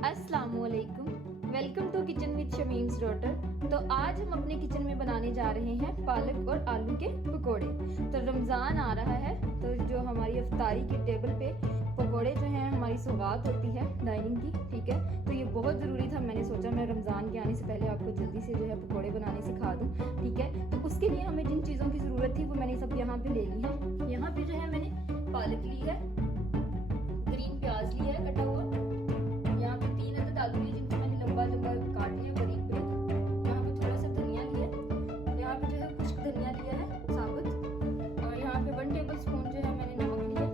अस्सलामुअलैकुम, welcome to kitchen with Shamim's daughter. तो आज हम अपने किचन में बनाने जा रहे हैं पालक और आलू के पकोड़े। तो रमज़ान आ रहा है, तो जो हमारी इफ्तारी की टेबल पे पकोड़े जो हैं हमारी सौगात होती है डाइनिंग की, ठीक है। तो ये बहुत ज़रूरी था, मैंने सोचा मैं रमज़ान के आने से पहले आपको जल्दी से जो है पकोड़े बनाने सिखा दूँ, ठीक है। तो उसके लिए हमें जिन चीज़ों की ज़रूरत थी वो मैंने सब यहाँ पे ले ली है। यहाँ पे जो है मैंने पालक ली है, ग्रीन प्याज लिया है कटा हुआ, यहाँ पे 3 अदद आलू लिए जिनको मैंने लंबा लंबा काट लिया बारीक बारीक। यहाँ पे थोड़ा सा धनिया लिया, यहाँ पे जो है खुश्क धनिया लिया है साबुत, और यहाँ पे 1 टेबल स्पून जो है मैंने नमक लिया,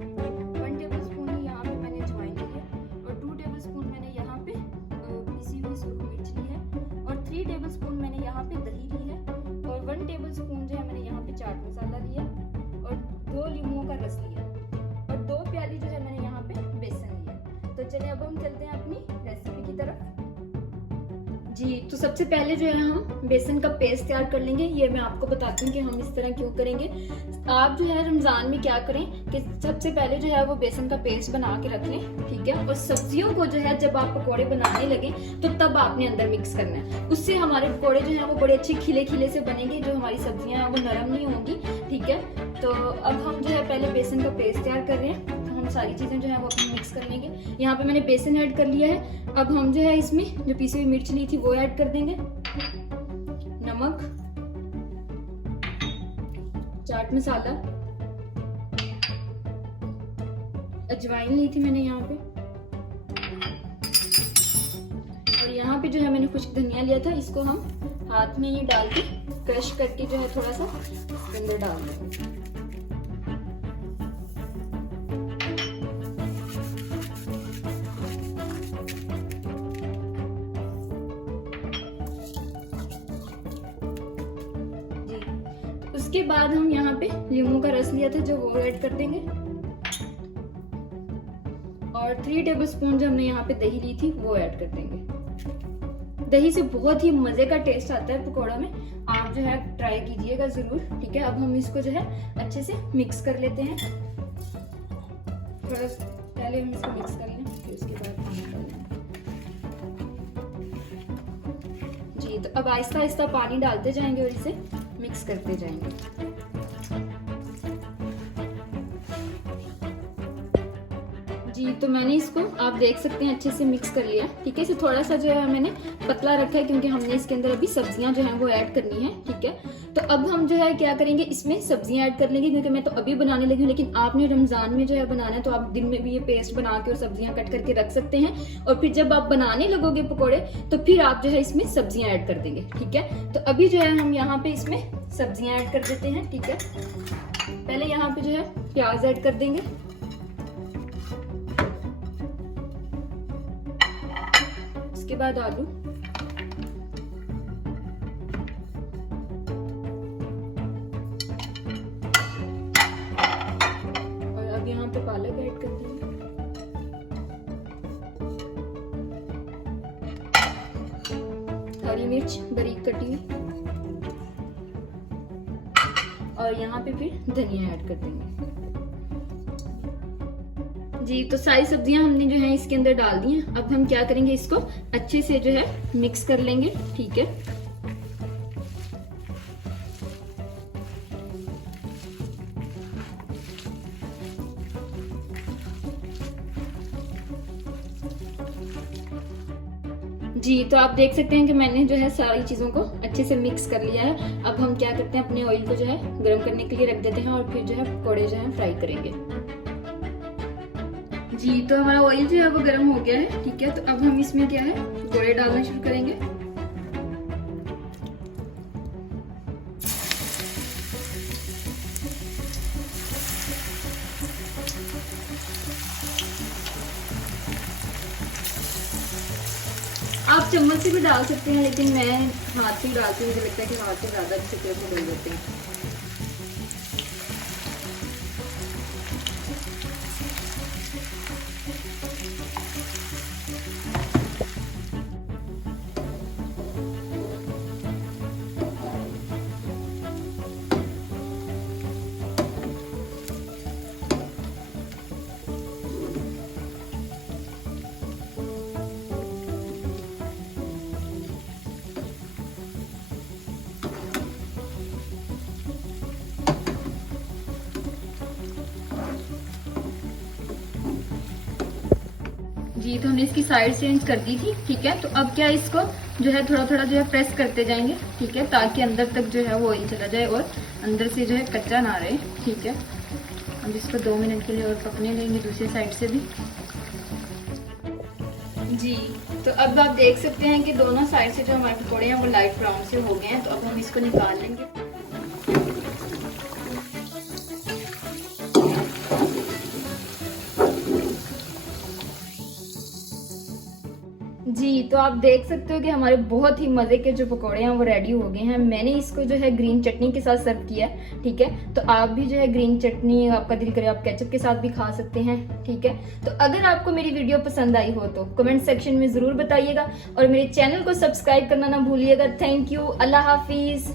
1 टेबल स्पून ही यहाँ पे मैंने अजवाइन लिया, और 2 टेबल स्पून मैंने यहाँ पे पिसी हुई सूखी मिर्च ली है, और 3 टेबल स्पून मैंने यहाँ पे दही ली है, और 1 टेबल स्पून जो है मैंने यहाँ पे चाट मसाला लिया, और 2 लींबुओं का रस लिया, और 2 प्याली जो है मैंने यहाँ पे बेसन लिया। तो चलिए अब हम चलते हैं अपनी रेसिपी की तरफ। जी, तो सबसे पहले जो है हम बेसन का पेस्ट तैयार कर लेंगे। ये मैं आपको बताती हूँ कि हम इस तरह क्यों करेंगे। आप जो है रमजान में क्या करें कि सबसे पहले जो है वो बेसन का पेस्ट बना के रख लें, ठीक है। और सब्जियों को जो है जब आप पकोड़े बनाने लगे तो तब आपने अंदर मिक्स करना है। उससे हमारे पकोड़े जो है वो बड़े अच्छे खिले खिले से बनेंगे, जो हमारी सब्जियां हैं वो नरम नहीं होंगी, ठीक है। तो अब हम जो है पहले बेसन का पेस्ट तैयार कर रहे हैं। हम सारी चीजें जो है वो अपनी मिक्स कर लेंगे। यहाँ पे मैंने बेसन ऐड कर लिया है। अब हम जो है इसमें जो पिसी हुई मिर्च ली थी वो ऐड कर देंगे, नमक, चाट मसाला, अजवाइन ली थी मैंने यहाँ पे, और यहाँ पे जो है मैंने खुश्क धनिया लिया था। इसको हम हाथ में ही डाल के क्रश करके जो है थोड़ा सा इसके अंदर डाल देंगे। उसके बाद हम यहाँ पे नींबू का रस लिया था जो वो ऐड कर देंगे, और 3 टेबल स्पून जो हमने यहाँ पे दही ली थी वो ऐड कर देंगे। दही से बहुत ही मजे का टेस्ट आता है पकौड़ा में, आप जो है ट्राई कीजिएगा जरूर, ठीक है। अब हम इसको जो है अच्छे से मिक्स कर लेते हैं। थोड़ा पहले हम इसको मिक्स कर लें, फिर उसके बाद पानी डालें। जी, तो अब आहिस्ता आहिस्ता पानी डालते जाएंगे और इसे मिक्स करते जाएंगे। जी, तो मैंने इसको आप देख सकते हैं अच्छे से मिक्स कर लिया, ठीक है। इसे थोड़ा सा जो है मैंने पतला रखा है क्योंकि हमने इसके अंदर अभी सब्जियां जो हैं वो ऐड करनी है, ठीक है। तो अब हम जो है क्या करेंगे, इसमें सब्जियां ऐड कर लेंगे क्योंकि मैं तो अभी बनाने लगी हूँ, लेकिन आपने रमजान में जो है बनाना है तो आप दिन में भी ये पेस्ट बना के और सब्जियां कट करके रख सकते हैं, और फिर जब आप बनाने लगोगे पकौड़े तो फिर आप जो है इसमें सब्जियां ऐड कर देंगे, ठीक है। तो अभी जो है हम यहाँ पे इसमें सब्जियां ऐड कर देते हैं, ठीक है। पहले यहाँ पे जो है प्याज ऐड कर देंगे, उसके बाद आलू, और अब यहाँ पे पालक ऐड कर देंगे, हरी मिर्च बारीक कटी हुई, और यहाँ पे फिर धनिया ऐड कर देंगे। जी, तो सारी सब्जियां हमने जो है इसके अंदर डाल दी हैं। अब हम क्या करेंगे, इसको अच्छे से जो है मिक्स कर लेंगे, ठीक है। जी, तो आप देख सकते हैं कि मैंने जो है सारी चीजों को अच्छे से मिक्स कर लिया है। अब हम क्या करते हैं, अपने ऑयल को जो है गर्म करने के लिए रख देते हैं, और फिर जो है पकौड़े जो है फ्राई करेंगे। जी, तो हमारा ऑयल जो है वो गर्म हो गया है, ठीक है। तो अब हम इसमें क्या है पकौड़े डालना शुरू करेंगे। आप चम्मच से भी डाल सकते हैं, लेकिन मैं हाथ से डालती हूँ, मुझे लगता है कि हाथ से ज्यादा अच्छे से डल जाते हैं। जी, तो हमने इसकी साइड चेंज कर दी थी, ठीक है। तो अब क्या इसको जो है थोड़ा थोड़ा जो है प्रेस करते जाएंगे, ठीक है, ताकि अंदर तक जो है वो ऑयल चला जाए और अंदर से जो है कच्चा ना रहे, ठीक है। अब इसको 2 मिनट के लिए और पकने देंगे दूसरी साइड से भी। जी, तो अब आप देख सकते हैं कि दोनों साइड से जो हमारे पकौड़े हैं वो लाइट ब्राउन से हो गए हैं। तो अब हम इसको निकाल लेंगे। जी, तो आप देख सकते हो कि हमारे बहुत ही मज़े के जो पकौड़े हैं वो रेडी हो गए हैं। मैंने इसको जो है ग्रीन चटनी के साथ सर्व किया है, ठीक है। तो आप भी जो है ग्रीन चटनी, आपका दिल करे आप केचप के साथ भी खा सकते हैं, ठीक है। तो अगर आपको मेरी वीडियो पसंद आई हो तो कमेंट सेक्शन में ज़रूर बताइएगा और मेरे चैनल को सब्सक्राइब करना ना भूलिएगा। थैंक यू, अल्लाह हाफिज़।